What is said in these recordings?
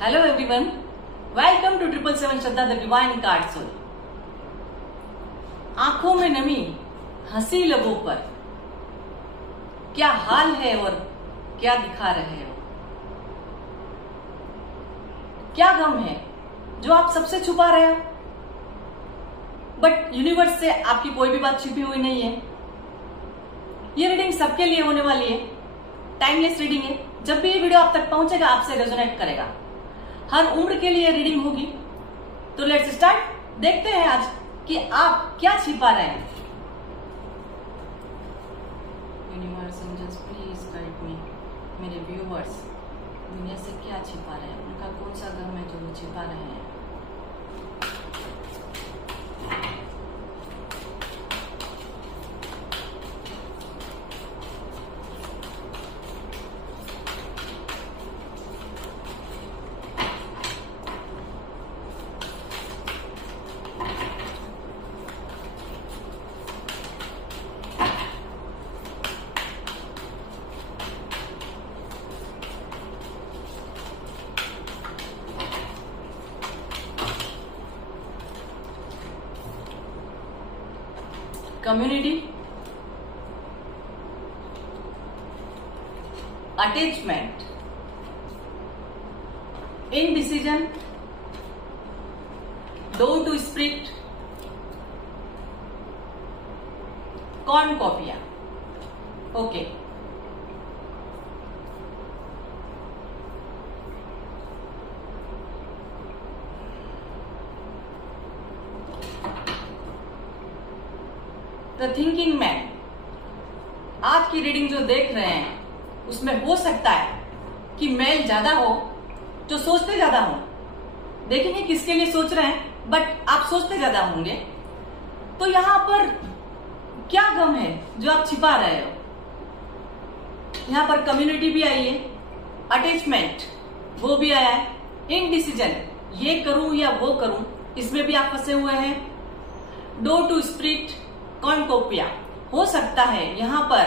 Hello everyone, welcome to 777 Shraddha the divine card soul. आंखों में नमी, हंसी लबों पर, क्या हाल है और क्या दिखा रहे हो? क्या गम है जो आप सबसे छुपा रहे हो? बट यूनिवर्स से आपकी कोई भी बात छिपी हुई नहीं है। ये रीडिंग सबके लिए होने वाली है, टाइमलेस रीडिंग है। जब भी ये वीडियो आप तक पहुंचेगा आपसे रेजोनेट करेगा। हर उम्र के लिए रीडिंग होगी। तो लेट्स स्टार्ट। देखते हैं आज कि आप क्या छिपा रहे हैं। Universe angels please guide me. मेरे व्यूवर्स दुनिया से क्या छिपा रहे हैं, उनका कौन सा गम है जो वो छिपा रहे हैं। Community, attachment, indecision, door to spirit, cornucopia. Okay, the thinking man. आज की रीडिंग जो देख रहे हैं उसमें हो सकता है कि मेल ज्यादा हो, जो सोचते ज्यादा हो। देखेंगे किसके लिए सोच रहे हैं, बट आप सोचते ज्यादा होंगे। तो यहां पर क्या गम है जो आप छिपा रहे हो? यहां पर कम्युनिटी भी आई है, अटैचमेंट वो भी आया है, इनडिसीजन ये करूं या वो करूं, इसमें भी आप फंसे हुए हैं। Door to spirit, cornucopia. हो सकता है यहां पर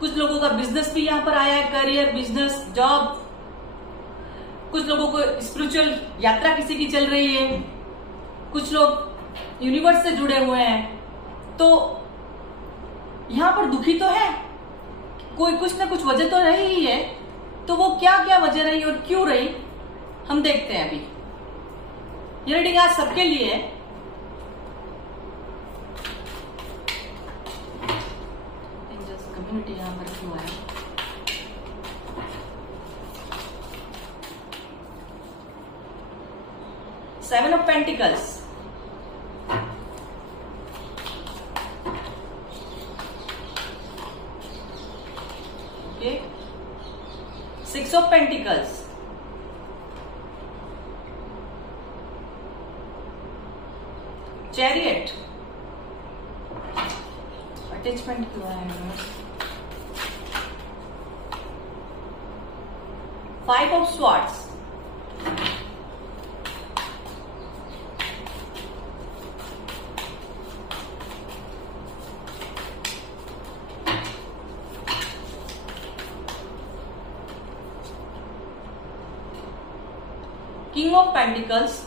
कुछ लोगों का बिजनेस भी यहां पर आया है, करियर, बिजनेस, जॉब। कुछ लोगों को स्पिरिचुअल यात्रा किसी की चल रही है, कुछ लोग यूनिवर्स से जुड़े हुए हैं। तो यहां पर दुखी तो है, कोई कुछ ना कुछ वजह तो रही ही है। तो वो क्या क्या वजह रही और क्यों रही, हम देखते हैं अभी। ये रीडिंग आज सबके लिए है। कम्युनिटी यहां पर क्यों है? Seven of pentacles, okay, six of pentacles, chariot. Attachment क्यों है? Five of swords, king of pentacles,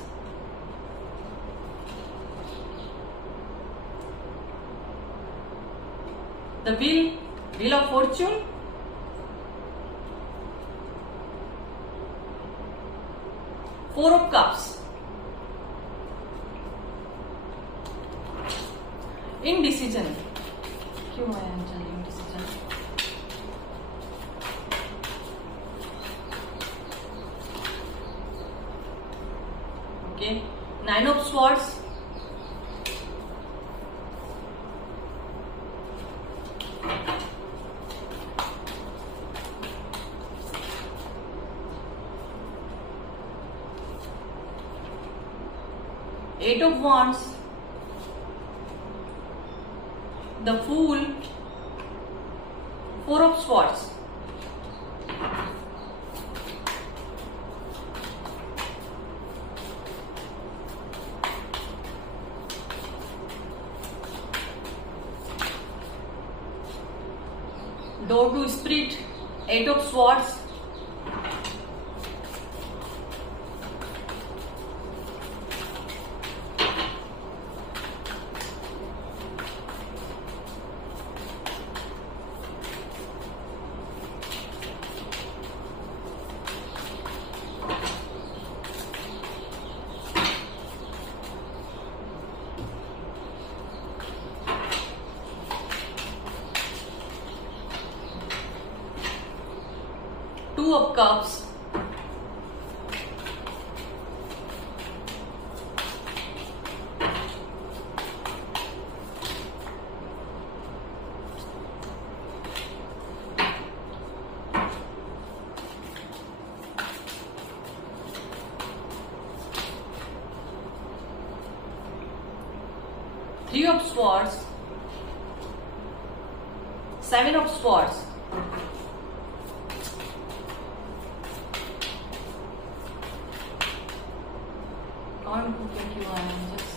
the wheel of fortune, four of cups, indecision क्यों है? Indecision, okay, nine of swords, eight of wands, the fool, four of swords, door to spirit, eight of swords, of cups, three of swords, seven of swords, can't get you on just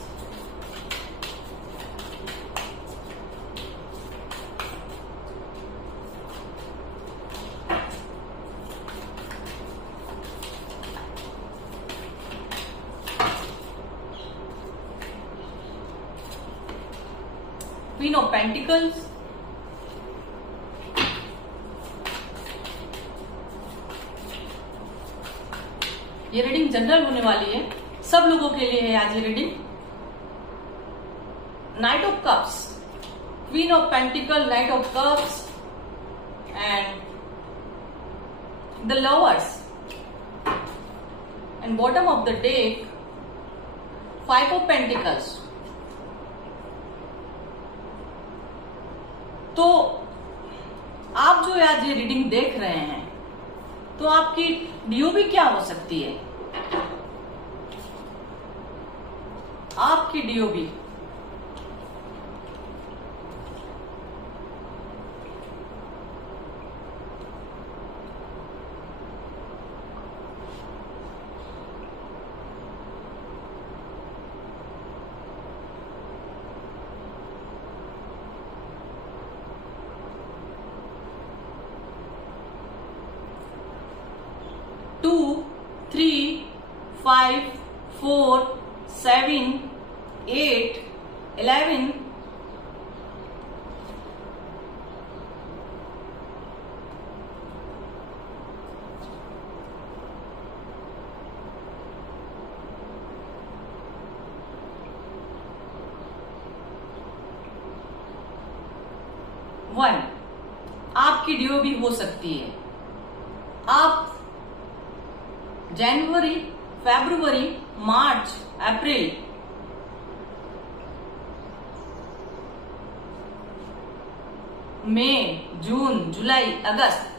Queen of Pentacles, ये reading general होने वाली है, सब लोगों के लिए है आज ये reading. Night of cups, queen of pentacle, night of cups and the lovers and bottom of the deck five of pentacles. तो आप जो आज ये रीडिंग देख रहे हैं, तो आपकी डीओबी क्या हो सकती है? आपकी डीओबी टू, 3, 5, 4, 7, 8, 11, 1 आपकी डीओबी हो सकती है। आप जनवरी, फरवरी, मार्च, अप्रैल, मई, जून, जुलाई, अगस्त,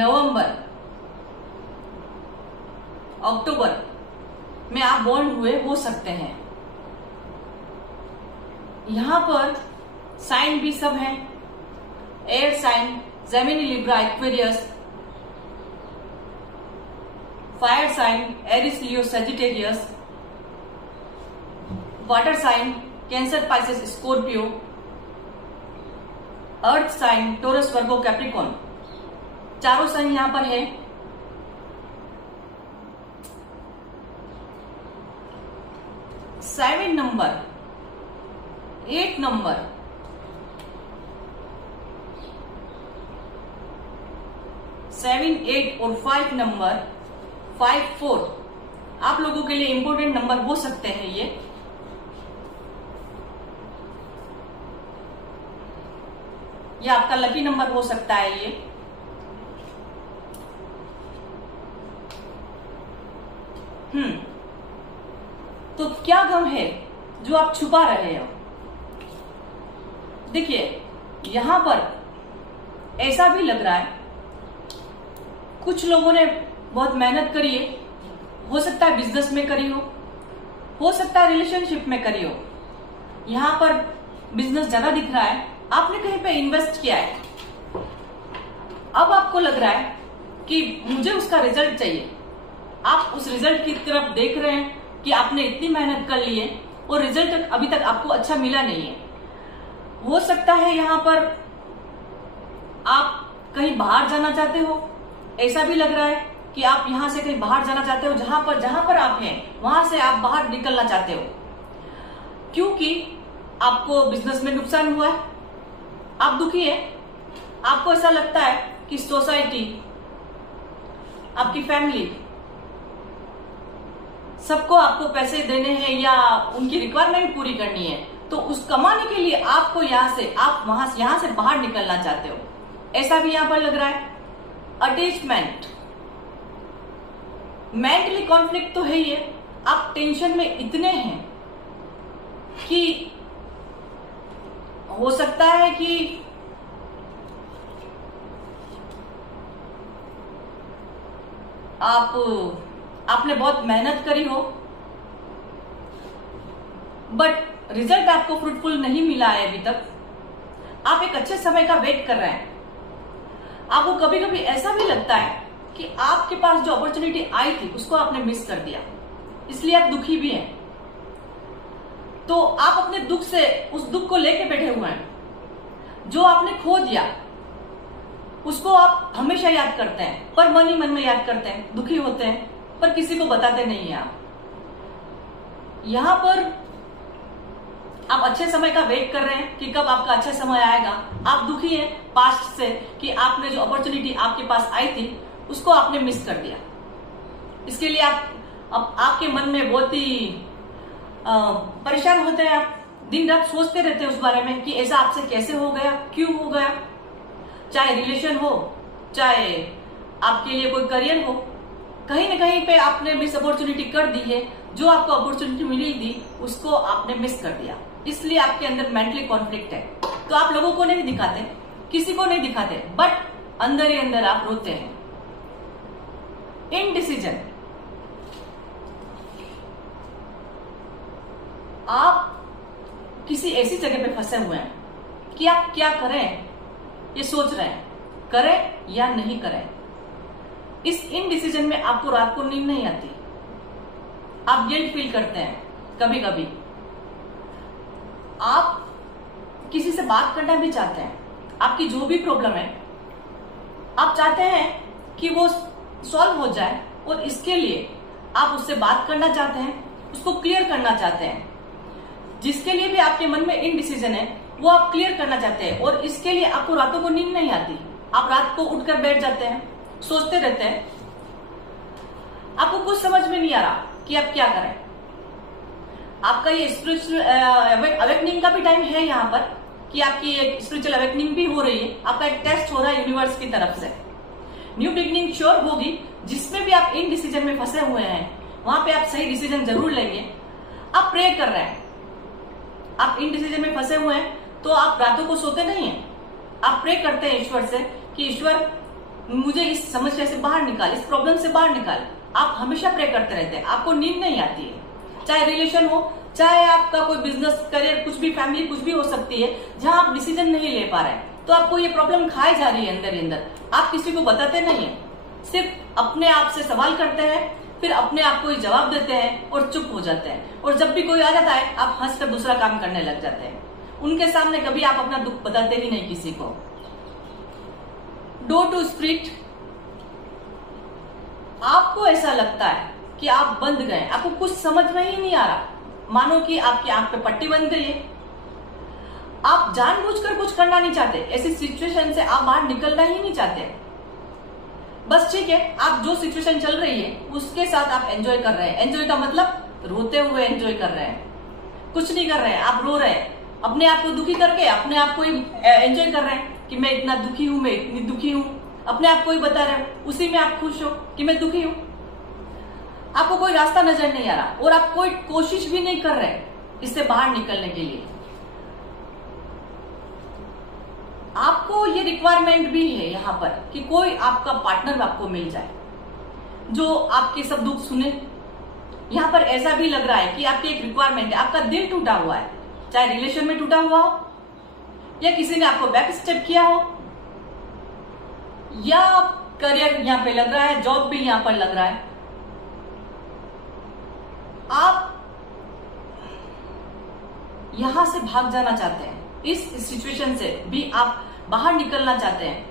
नवंबर, अक्टूबर में आप बोर्न हुए हो सकते हैं। यहां पर साइन भी सब हैं, air sign, Gemini, Libra, Aquarius, fire sign, Aries, Leo, Sagittarius, water sign, Cancer, Pisces, Scorpio, earth sign, Taurus, Virgo, Capricorn, चारों साइन यहां पर है। सेवन नंबर, 8 नंबर, 7, 8 और 5 नंबर, 5, 4 आप लोगों के लिए इंपॉर्टेंट नंबर हो सकते हैं। ये आपका लकी नंबर हो सकता है। ये तो क्या गम है जो आप छुपा रहे हो? देखिए, यहां पर ऐसा भी लग रहा है कुछ लोगों ने बहुत मेहनत करी है, हो सकता है बिजनेस में करी हो सकता है रिलेशनशिप में करी हो। यहां पर बिजनेस ज्यादा दिख रहा है, आपने कहीं पे इन्वेस्ट किया है, अब आपको लग रहा है कि मुझे उसका रिजल्ट चाहिए। आप उस रिजल्ट की तरफ देख रहे हैं कि आपने इतनी मेहनत कर ली है और रिजल्ट अभी तक आपको अच्छा मिला नहीं है। हो सकता है यहां पर आप कहीं बाहर जाना चाहते हो, ऐसा भी लग रहा है कि आप यहां से कहीं बाहर जाना चाहते हो। जहां पर आप हैं वहां से आप बाहर निकलना चाहते हो, क्योंकि आपको बिजनेस में नुकसान हुआ है, आप दुखी है। आपको ऐसा लगता है कि सोसाइटी, आपकी फैमिली, सबको आपको पैसे देने हैं या उनकी रिक्वायरमेंट पूरी करनी है, तो उस कमाने के लिए आपको यहां से बाहर निकलना चाहते हो, ऐसा भी यहां पर लग रहा है। अटैचमेंट, मेंटली कॉन्फ्लिक्ट तो है ही है। आप टेंशन में इतने हैं कि हो सकता है कि आपने बहुत मेहनत करी हो, बट रिजल्ट आपको फ्रूटफुल नहीं मिला है अभी तक। आप एक अच्छे समय का वेट कर रहे हैं। आपको कभी कभी ऐसा भी लगता है कि आपके पास जो अपॉर्चुनिटी आई थी उसको आपने मिस कर दिया, इसलिए आप दुखी भी हैं। तो आप अपने दुख से, उस दुख को लेके बैठे हुए हैं। जो आपने खो दिया उसको आप हमेशा याद करते हैं, पर मन ही मन में याद करते हैं, दुखी होते हैं, पर किसी को बताते नहीं है। आप यहां पर आप अच्छे समय का वेट कर रहे हैं कि कब आपका अच्छा समय आएगा। आप दुखी हैं पास्ट से कि आपने जो अपॉर्चुनिटी आपके पास आई थी उसको आपने मिस कर दिया। इसके लिए आपके मन में बहुत ही परेशान होते हैं। आप दिन रात सोचते रहते हैं उस बारे में कि ऐसा आपसे कैसे हो गया, क्यों हो गया। चाहे रिलेशन हो, चाहे आपके लिए कोई करियर हो, कहीं ना कहीं पे आपने मिस अपॉर्चुनिटी कर दी है। जो आपको अपॉर्चुनिटी मिली थी उसको आपने मिस कर दिया, इसलिए आपके अंदर मेंटली कॉन्फ्लिक्ट है। तो आप लोगों को नहीं दिखाते, किसी को नहीं दिखाते, बट अंदर ही अंदर आप रोते हैं। इनडिसीजन, आप किसी ऐसी जगह पे फंसे हुए हैं कि आप क्या करें ये सोच रहे हैं, करें या नहीं करें। इस इनडिसीजन में आपको रात को नींद नहीं आती, आप गिल्ट फील करते हैं। कभी कभी आप किसी से बात करना भी चाहते हैं, आपकी जो भी प्रॉब्लम है आप चाहते हैं कि वो सॉल्व हो जाए, और इसके लिए आप उससे बात करना चाहते हैं, उसको क्लियर करना चाहते हैं। जिसके लिए भी आपके मन में इनडिसीजन है वो आप क्लियर करना चाहते हैं, और इसके लिए आपको रातों को नींद नहीं आती। आप रात को उठकर बैठ जाते हैं, सोचते रहते हैं, आपको कुछ समझ में नहीं आ रहा कि आप क्या करें। आपका ये स्पिरिचुअल अवेकनिंग का भी टाइम है यहाँ पर, कि आपकी एक स्पिरिचुअल अवेकनिंग भी हो रही है। आपका एक टेस्ट हो रहा है यूनिवर्स की तरफ से। न्यू बिगनिंग श्योर होगी, जिसमें भी आप इन डिसीजन में फंसे हुए हैं वहां पे आप सही डिसीजन जरूर लेंगे। आप प्रे कर रहे हैं, आप इन डिसीजन में फंसे हुए हैं तो आप रातों को सोते नहीं हैं, आप प्रे करते हैं ईश्वर से कि ईश्वर मुझे इस समस्या से बाहर निकाल, इस प्रॉब्लम से बाहर निकाल। आप हमेशा प्रे करते रहते हैं, आपको नींद नहीं आती है। चाहे रिलेशन हो, चाहे आपका कोई बिजनेस, करियर, कुछ भी, फैमिली, कुछ भी हो सकती है जहां आप डिसीजन नहीं ले पा रहे हैं, तो आपको ये प्रॉब्लम खाए जा रही है अंदर ही अंदर। आप किसी को बताते नहीं है, सिर्फ अपने आप से सवाल करते हैं, फिर अपने आप को ही जवाब देते हैं और चुप हो जाते हैं। और जब भी कोई आ जाता है आप हंसकर दूसरा काम करने लग जाते हैं। उनके सामने कभी आप अपना दुख बताते ही नहीं किसी को। डोर टू स्प्रिट, आपको ऐसा लगता है कि आप बंद गए, आपको कुछ समझ में ही नहीं आ रहा, मानो कि आपकी आंख पे पट्टी बंध गई है। आप जानबूझकर कुछ करना नहीं चाहते, ऐसी सिचुएशन से आप बाहर निकलना ही नहीं चाहते। बस ठीक है, आप जो सिचुएशन चल रही है उसके साथ आप एंजॉय कर रहे हैं। एंजॉय का मतलब रोते हुए एंजॉय कर रहे हैं, कुछ नहीं कर रहे हैं, आप रो रहे हैं। अपने आप को दुखी करके अपने आप को ही एंजॉय कर रहे हैं कि मैं इतना दुखी हूं, मैं इतनी दुखी हूं। अपने आप को ही बता रहे हो, उसी में आप खुश हो कि मैं दुखी हूं। आपको कोई रास्ता नजर नहीं आ रहा और आप कोई कोशिश भी नहीं कर रहे इससे बाहर निकलने के लिए। आपको ये रिक्वायरमेंट भी है यहाँ पर कि कोई आपका पार्टनर आपको मिल जाए जो आपके सब दुख सुने। यहाँ पर ऐसा भी लग रहा है कि आपकी एक रिक्वायरमेंट है, आपका दिल टूटा हुआ है, चाहे रिलेशन में टूटा हुआ हो, या किसी ने आपको बैक स्टेप किया हो, या करियर यहाँ पे लग रहा है, जॉब भी यहाँ पर लग रहा है। आप यहां से भाग जाना चाहते हैं, इस सिचुएशन से भी आप बाहर निकलना चाहते हैं।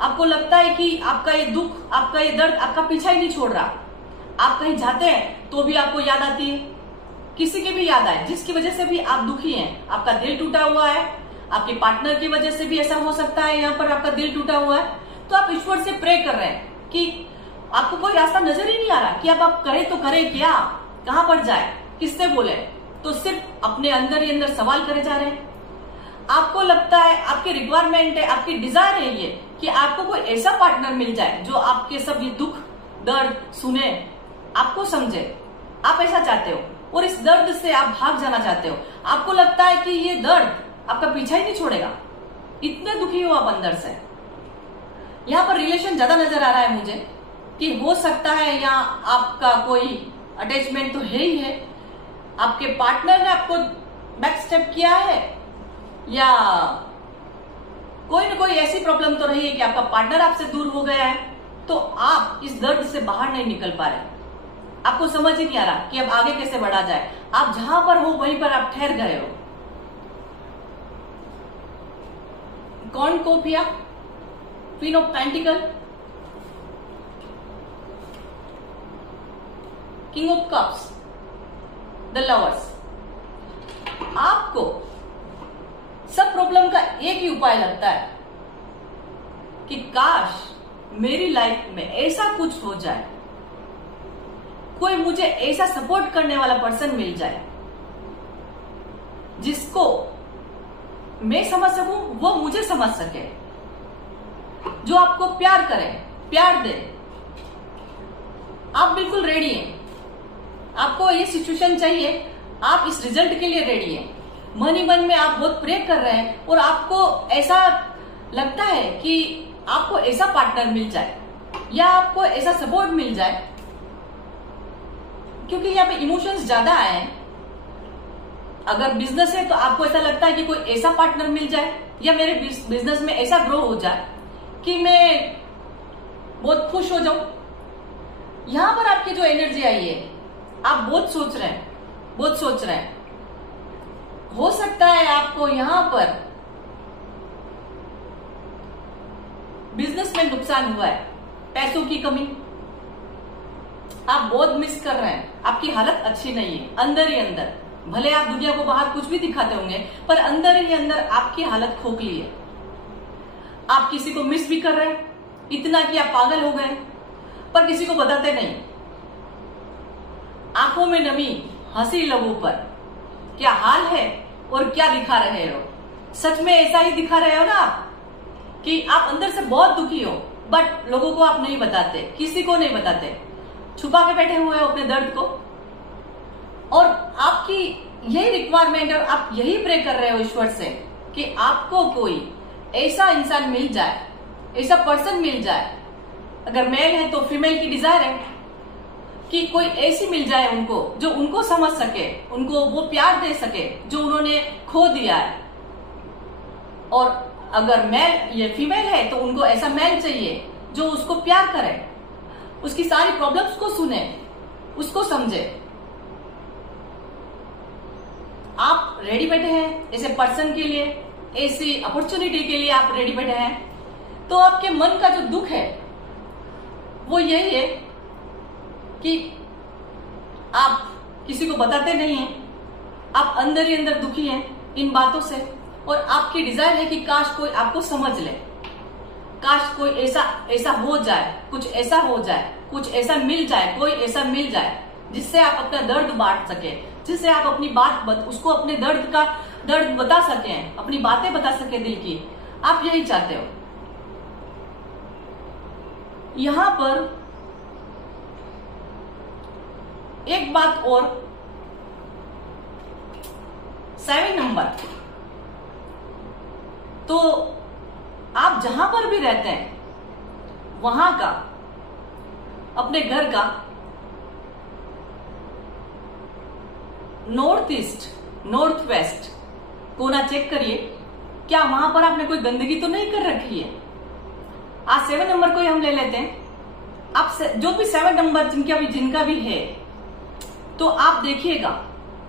आपको लगता है कि आपका ये दुख, आपका ये दर्द आपका पीछा ही नहीं छोड़ रहा। आप कहीं जाते हैं तो भी आपको याद आती है, किसी की भी याद आए जिसकी वजह से भी आप दुखी हैं, आपका दिल टूटा हुआ है, आपके पार्टनर की वजह से भी ऐसा हो सकता है, यहाँ पर आपका दिल टूटा हुआ है। तो आप ईश्वर से प्रे कर रहे हैं कि आपको कोई रास्ता नजर ही नहीं आ रहा कि अब आप करें तो करें क्या, कहां पर जाए, किससे बोले। तो सिर्फ अपने अंदर ही अंदर सवाल करे जा रहे हैं। आपको लगता है, आपकी रिक्वायरमेंट है, आपकी डिजायर है ये कि आपको कोई ऐसा पार्टनर मिल जाए जो आपके सब ये दुख दर्द सुने, आपको समझे। आप ऐसा चाहते हो और इस दर्द से आप भाग जाना चाहते हो। आपको लगता है कि ये दर्द आपका पीछा ही नहीं छोड़ेगा, इतने दुखी हो आप अंदर से। यहाँ पर रिलेशन ज्यादा नजर आ रहा है मुझे कि हो सकता है यहाँ आपका कोई अटैचमेंट तो है ही है, आपके पार्टनर ने आपको बैक स्टेप किया है, या कोई ना कोई ऐसी प्रॉब्लम तो रही है कि आपका पार्टनर आपसे दूर हो गया है, तो आप इस दर्द से बाहर नहीं निकल पा रहे। आपको समझ ही नहीं आ रहा कि अब आगे कैसे बढ़ा जाए। आप जहां पर हो वहीं पर आप ठहर गए हो। Cornucopia, queen of pentacle, king of cups, the lovers. आपको सब प्रॉब्लम का एक ही उपाय लगता है कि काश मेरी लाइफ में ऐसा कुछ हो जाए, कोई मुझे ऐसा सपोर्ट करने वाला पर्सन मिल जाए जिसको मैं समझ सकूं, वो मुझे समझ सके, जो आपको प्यार करे, प्यार दे। आप बिल्कुल रेडी हैं, आपको ये सिचुएशन चाहिए, आप इस रिजल्ट के लिए रेडी हैं। मन ही मन में आप बहुत प्रे कर रहे हैं और आपको ऐसा लगता है कि आपको ऐसा पार्टनर मिल जाए या आपको ऐसा सपोर्ट मिल जाए, क्योंकि यहाँ पे इमोशंस ज्यादा आए हैं। अगर बिजनेस है तो आपको ऐसा लगता है कि कोई ऐसा पार्टनर मिल जाए या मेरे बिजनेस में ऐसा ग्रो हो जाए कि मैं बहुत खुश हो जाऊं। यहां पर आपकी जो एनर्जी आई है, आप बहुत सोच रहे हैं, बहुत सोच रहे हैं। हो सकता है आपको यहां पर बिजनेस में नुकसान हुआ है, पैसों की कमी, आप बहुत मिस कर रहे हैं, आपकी हालत अच्छी नहीं है अंदर ही अंदर। भले आप दुनिया को बाहर कुछ भी दिखाते होंगे, पर अंदर ही अंदर आपकी हालत खोखली है। आप किसी को मिस भी कर रहे हैं, इतना कि आप पागल हो गए, पर किसी को बताते नहीं। आंखों में नमी, हंसी लोगों पर, क्या हाल है और क्या दिखा रहे हो। सच में ऐसा ही दिखा रहे हो ना आप, कि आप अंदर से बहुत दुखी हो, बट लोगों को आप नहीं बताते, किसी को नहीं बताते, छुपा के बैठे हुए हो अपने दर्द को। और आपकी यही रिक्वायरमेंट है, आप यही प्रे कर रहे हो ईश्वर से कि आपको कोई ऐसा इंसान मिल जाए, ऐसा पर्सन मिल जाए। अगर मेल है तो फीमेल की डिजायर है कि कोई ऐसी मिल जाए उनको, जो उनको समझ सके, उनको वो प्यार दे सके जो उन्होंने खो दिया है। और अगर मेल ये फीमेल है तो उनको ऐसा मेल चाहिए जो उसको प्यार करे, उसकी सारी प्रॉब्लम्स को सुने, उसको समझे। आप रेडी बैठे हैं ऐसे पर्सन के लिए, ऐसी अपॉर्चुनिटी के लिए आप रेडी बैठे हैं। तो आपके मन का जो दुख है वो यही है कि आप किसी को बताते नहीं हैं, आप अंदर ही अंदर दुखी हैं इन बातों से, और आपकी डिजायर है कि काश कोई आपको समझ ले, काश कोई ऐसा हो जाए, कुछ ऐसा हो जाए, कुछ ऐसा मिल जाए, कोई ऐसा मिल जाए जिससे आप अपना दर्द बांट सके, जिससे आप अपनी उसको अपने दर्द बता सके, अपनी बातें बता सके दिल की। आप यही चाहते हो। यहां पर एक बात और, 7 नंबर, तो आप जहां पर भी रहते हैं वहां का, अपने घर का नॉर्थ ईस्ट, नॉर्थ वेस्ट कोना चेक करिए, क्या वहां पर आपने कोई गंदगी तो नहीं कर रखी है। आज 7 नंबर को ही हम ले लेते हैं। आप जो भी 7 नंबर जिनका भी है, तो आप देखिएगा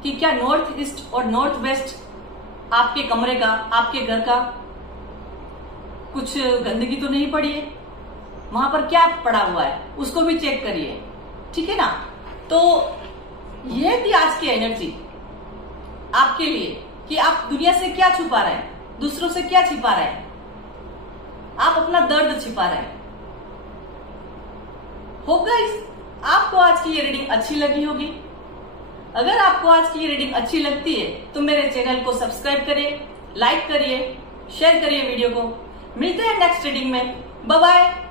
कि क्या नॉर्थ ईस्ट और नॉर्थ वेस्ट आपके कमरे का, आपके घर का कुछ गंदगी तो नहीं पड़ी है, वहां पर क्या पड़ा हुआ है उसको भी चेक करिए, ठीक है ना। तो यह थी आज की एनर्जी आपके लिए कि आप दुनिया से क्या छुपा रहे हैं, दूसरों से क्या छिपा रहे हैं, आप अपना दर्द छिपा रहे हैं। होगा आपको आज की ये रीडिंग अच्छी लगी होगी। अगर आपको आज की ये रीडिंग अच्छी लगती है तो मेरे चैनल को सब्सक्राइब करिए, लाइक करिए, शेयर करिए वीडियो को, मिलते हैं नेक्स्ट रीडिंग में। Bye bye.